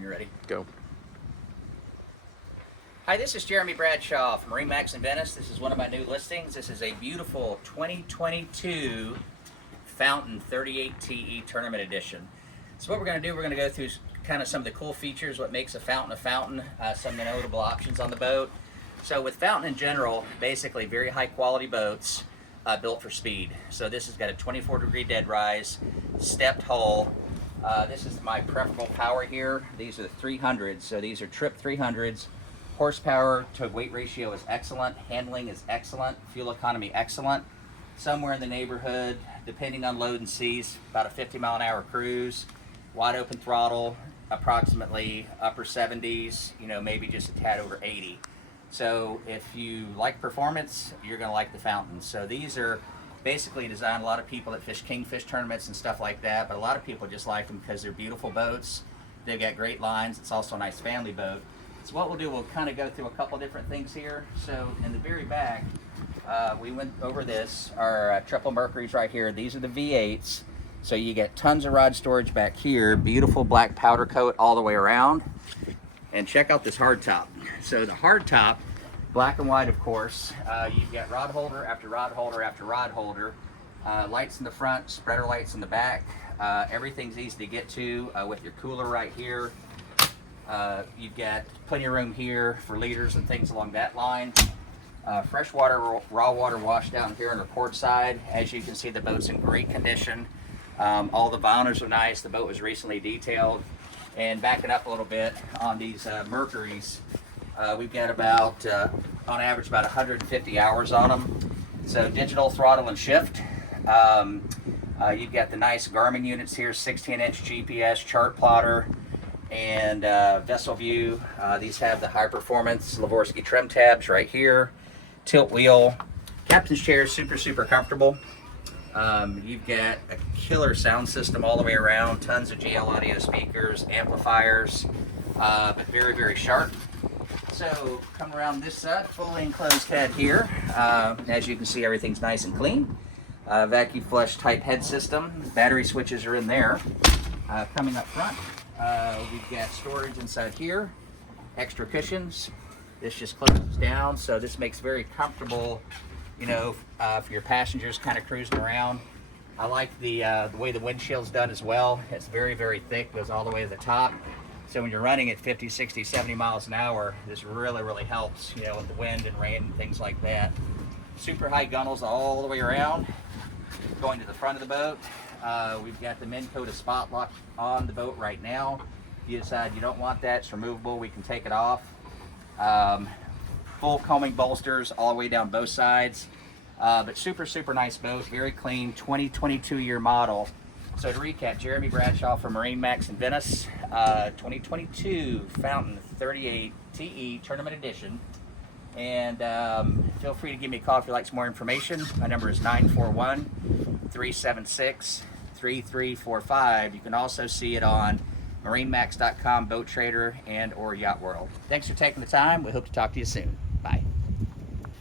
when you're ready. Go. Hi, this is Jeremy Bradshaw from MarineMax in Venice. This is one of my new listings. This is a beautiful 2022 Fountain 38 TE Tournament Edition. So what we're going to do, we're going to go through kind of some of the cool features, what makes a fountain, some of the notable options on the boat. So with Fountain in general, basically very high quality boats built for speed. So this has got a 24-degree dead rise, stepped hull. This is my preferable power here. These are the 300s, so these are trip 300s. Horsepower to weight ratio is excellent, handling is excellent, fuel economy excellent. Somewhere in the neighborhood, depending on load and seas, about a 50-mile-an-hour cruise. Wide open throttle, approximately upper 70s, maybe just a tad over 80. So if you like performance, you're going to like the Fountains. So these are basically designed, a lot of people that fish kingfish tournaments and stuff like that, but a lot of people just like them because they're beautiful boats. They've got great lines. It's also a nice family boat. So what we'll do, we'll kind of go through a couple different things here. So in the very back, we went over this, our triple Mercuries right here. These are the V8s. So you get tons of rod storage back here, beautiful black powder coat all the way around. And check out this hard top. So the hard top, black and white of course, you've got rod holder after rod holder after rod holder, lights in the front, spreader lights in the back. Everything's easy to get to with your cooler right here. You've got plenty of room here for leaders and things along that line. Freshwater, raw water wash down here on the port side. As you can see, the boat's in great condition. All the vinyls are nice. The boat was recently detailed. And backing up a little bit on these Mercuries, we've got about, on average, about 150 hours on them. So digital throttle and shift. You've got the nice Garmin units here, 16-inch GPS, chart plotter, and vessel view. These have the high performance Lavorsky trim tabs right here. Tilt wheel. Captain's chair is super comfortable. You've got a killer sound system all the way around, tons of GL audio speakers, amplifiers, but very sharp. So come around this side, fully enclosed head here. As you can see, everything's nice and clean. Vacuum flush type head system. Battery switches are in there. Coming up front, we've got storage inside here, extra cushions. This just closes down, so this makes very comfortable, for your passengers kind of cruising around. I like the way the windshield's done as well. It's very thick, goes all the way to the top. So when you're running at 50, 60, 70 miles an hour, this really helps, with the wind and rain and things like that. Super high gunnels all the way around. Going to the front of the boat, we've got the Minn Kota spot lock on the boat right now. If you decide you don't want that, it's removable, we can take it off. Full combing bolsters all the way down both sides. But super nice boat, very clean, 2022 year model. So to recap, Jeremy Bradshaw from MarineMax in Venice, 2022 Fountain 38 TE Tournament Edition. And feel free to give me a call if you'd like some more information. My number is 941-376-3345. You can also see it on MarineMax.com, Boat Trader, and or Yacht World. Thanks for taking the time. We hope to talk to you soon.